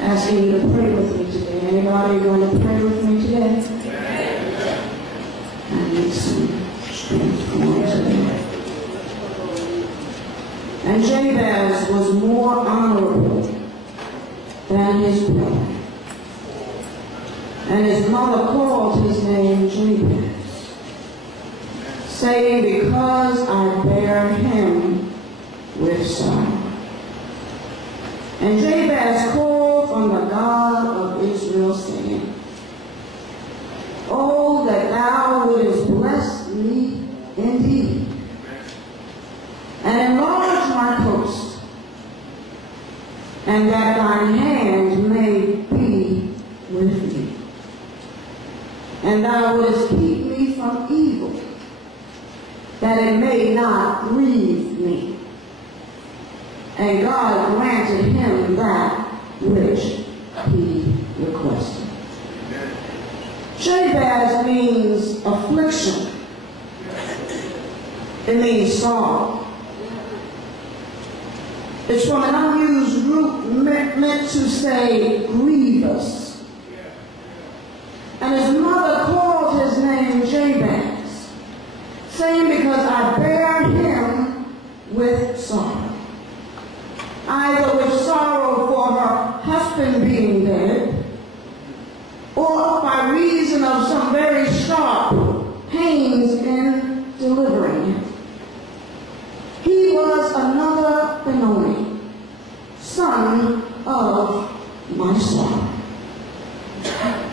Asking you to pray with me today. Anybody going to pray with me today? I need some strength from you today. And Jabez was more honorable than his brother. And his mother called his name Jabez, saying, because I bear him with sorrow. And Jabez called on the God of Israel, saying, oh, that thou wouldest bless me indeed, and enlarge my coast, and that thine hand may be with me, and thou wouldest keep me from evil, that it may not grieve me. And God granted him that which he requested. Jabez means affliction. It means sorrow. It's from an unused root meant to say grievous. And his mother called his name Jabez, saying, because I bear him with sorrow. Either with sorrow for her husband being dead, or by reason of some very sharp pains in delivering him. He was another Benoni, son of my sorrow.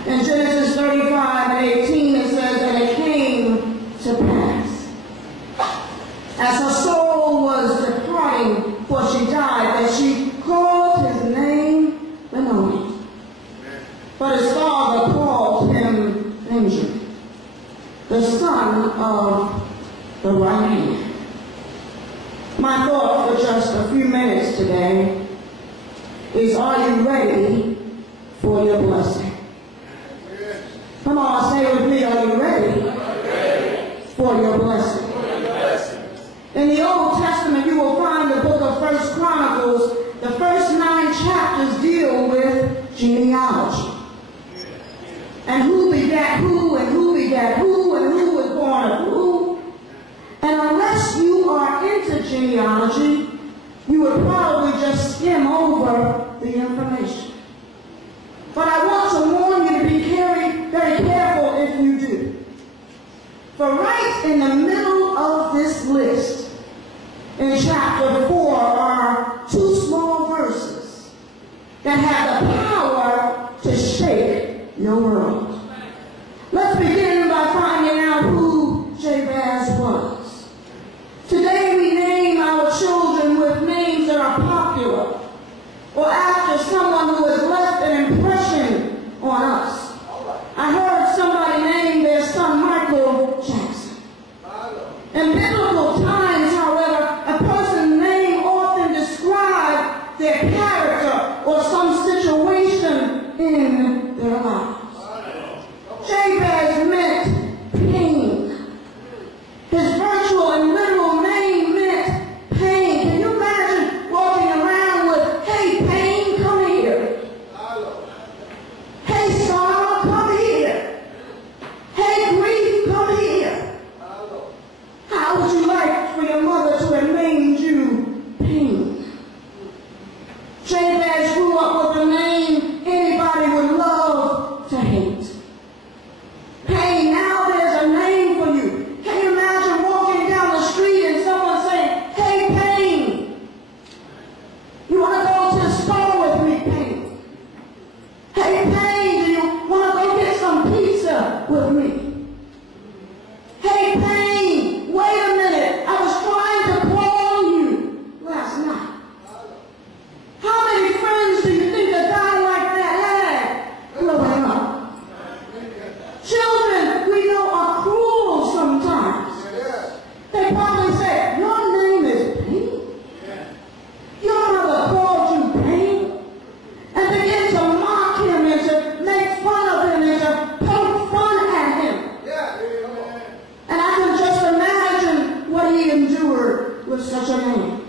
In Genesis 35:18 it says that it came to pass, as her soul was departing, for she died, that she called his name Benoni. But his father called him Benjamin, the son of the right hand. My thought for just a few minutes today is, are you ready for your blessing? Come on, say with me, are you ready for your blessing? In the Old Testament, you will find the book of 1 Chronicles. The first 9 chapters deal with genealogy. And who begat who, and who begat who, and who was born of who. And unless you are into genealogy, you would probably just skim over the information. But I want to warn you to be very careful if you do. For right in the middle of this list, in chapter 4, are 2 small verses that have the power to shake your world. Let's begin by finding out who Jabez was. Today we name our children with names that are popular, or after someone who has left an impression on us. I heard somebody name their son Michael Jackson. In biblical times, however, a person's name often describes their character or some situation in their lives. Jabez meant pain. His virtual and literal name meant pain. Can you imagine walking around with, hey, pain, come here. Hey, sorrow, come here. Hey, grief, come here. How would you with such a name.